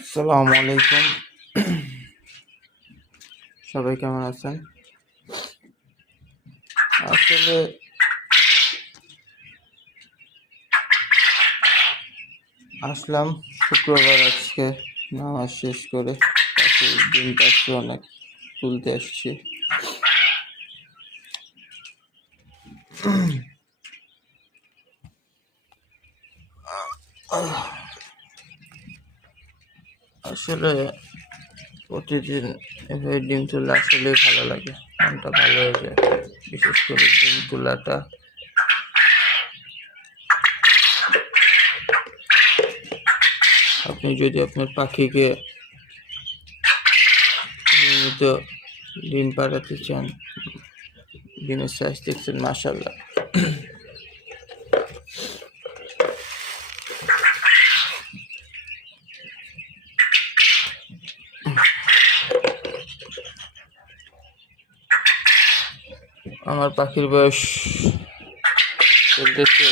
আসসালামু আলাইকুম। সবাই কেমন আছেন? আসলে আসলাম শুক্রবার, আজকে নামাজ শেষ করে দিন পাচ্ছি অনেক তুলতে আসছি। আসলে প্রতিদিন এভাবে ডিম তুললে আসলে ভালো লাগে, মনটা ভালো হয়ে যায়। বিশেষ করে ডিম তোলাটা আপনি যদি আপনার পাখিকে নিয়মিত ডিম পাড়াতে চান, ডিমের সাইজ দেখছেন মাশাআল্লাহ। আমার পাখির বয়স চলতেছে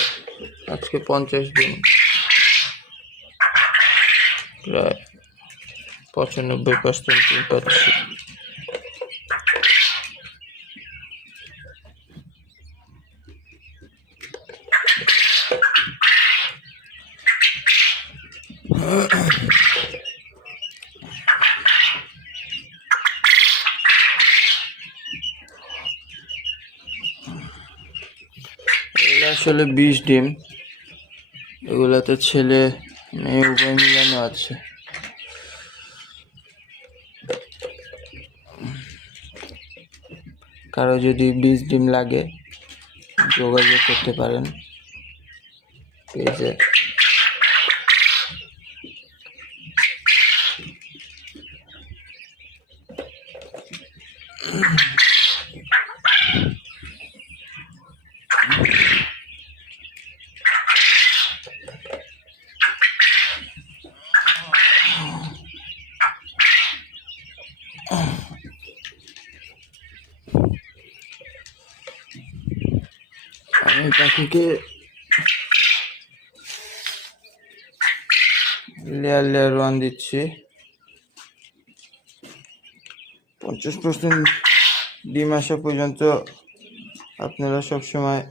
আজকে 50 দিন, প্রায় 95% ডিম পাচ্ছি। এগুলো আসলে 20 ডিম, এগুলাতে ছেলে মেয়ে উভয় মিলানো আছে। কারো যদি 20 ডিম লাগে যোগাযোগ করতে পারেন পেজে। আমি পাখিকে লেয়ার লেয়ার ওয়ান দিচ্ছি। 50% ডিম আসা পর্যন্ত আপনারা সবসময়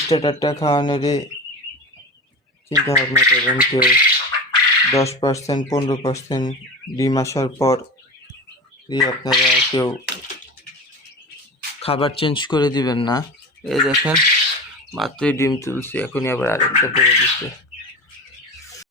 স্টার্টারটা খাওয়ানোরই চিন্তা ভাবনা করবেন। কেউ 10% 15% ডিম আসার পর আপনারা কেউ খাবার চেঞ্জ করে দিবেন না। এই দেখেন মাত্রই ডিম তুলছি, এখনই আবার আরেকটা করে দিচ্ছে।